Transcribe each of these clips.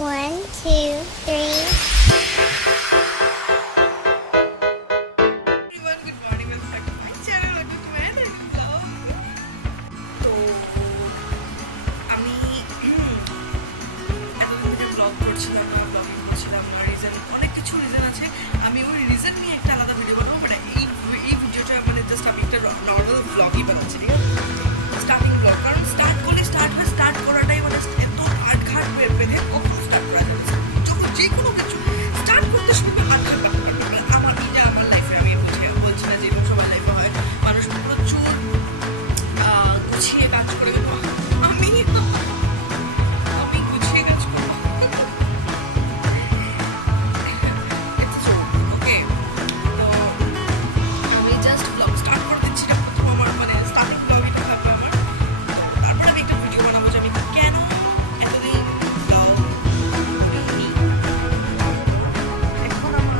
One, two, three. Everyone, good morning. Welcome back to my channel. Welcome to my another vlog. তো আমি এতদিন থেকে blog করছিলাম না, ব্লগিং করছিলাম না। অনেক কিছু রিজন আছে। আমি ওই রিজন নিয়ে একটা আলাদা ভিডিও বানাবো, বাট এই ভিডিওটা মানে জাস্ট আমি একটা নর্মাল ব্লগই বানাচ্ছি, ঠিক আছে? স্টার্টিং ব্লগ, কারণ স্টার্ট করাটাই মানে এত আটঘাট বেঁধে কখনো স্টার্ট করা যাবে না। যখন যে কোনো কিছু স্টার্ট করতে শুরু আটঘাট কাটতে পারবে। আমার লাইফে আমি বলছি না যে এরকম সবার লাইফে হয়। মানুষ প্রচুর গুছিয়ে কাজ করে, কিন্তু আমি গুছিয়ে কাজ করবো। ওকে, তো আমি জাস্ট ব্লগ স্টার্ট করে দিচ্ছি। এটা প্রথম আমার মানে স্টার্টিং ব্লগ এটা থাকবে আমার। তারপর আমি একটা ভিডিও বানাবো যে আমি কেন এতদিন ব্লগ করিনি। এখন আমার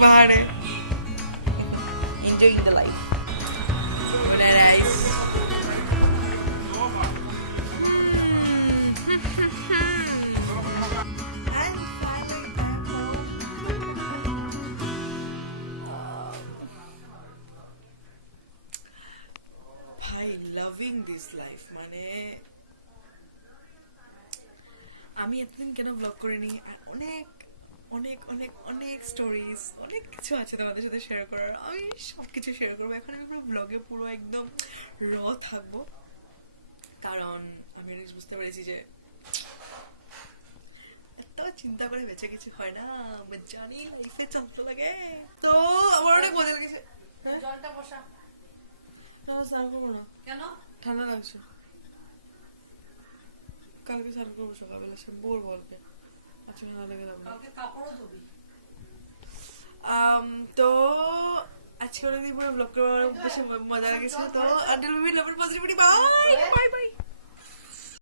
बाहर है enjoying the life. Very nice. I'm finally back home. ভাই লাভিং দিস লাইফ। মানে আমি এতদিন কেন ব্লগ করিনি, আর অনেক অনেক অনেক অনেক স্টোরিজ, অনেক কিছু আছে তোমাদের সাথে শেয়ার করার। আমি সব কিছু শেয়ার করবো। এখন আমি পুরো ব্লগে পুরো একদম থাকবো, কারণ আমি বুঝতে পেরেছি যে এত চিন্তা করে বেঁচে কিছু হয় না। আমি জানি লাইফে চলতে লাগে। তো আমার অনেক মজা লেগেছে। জলটা বসা স্নান করবো না, কেন? ঠান্ডা লাগছে। কালকে স্নান করবো সকালবেলা, সে বোর বলকে। আচ্ছা, ঠান্ডা লেগে যাবে। কালকে কাপড়ও ধুবি। তো আজকে অনেকদিন পরে ব্লগ করার বেশি মজা লেগেছিল। তো until we love you positivity. Bye bye by.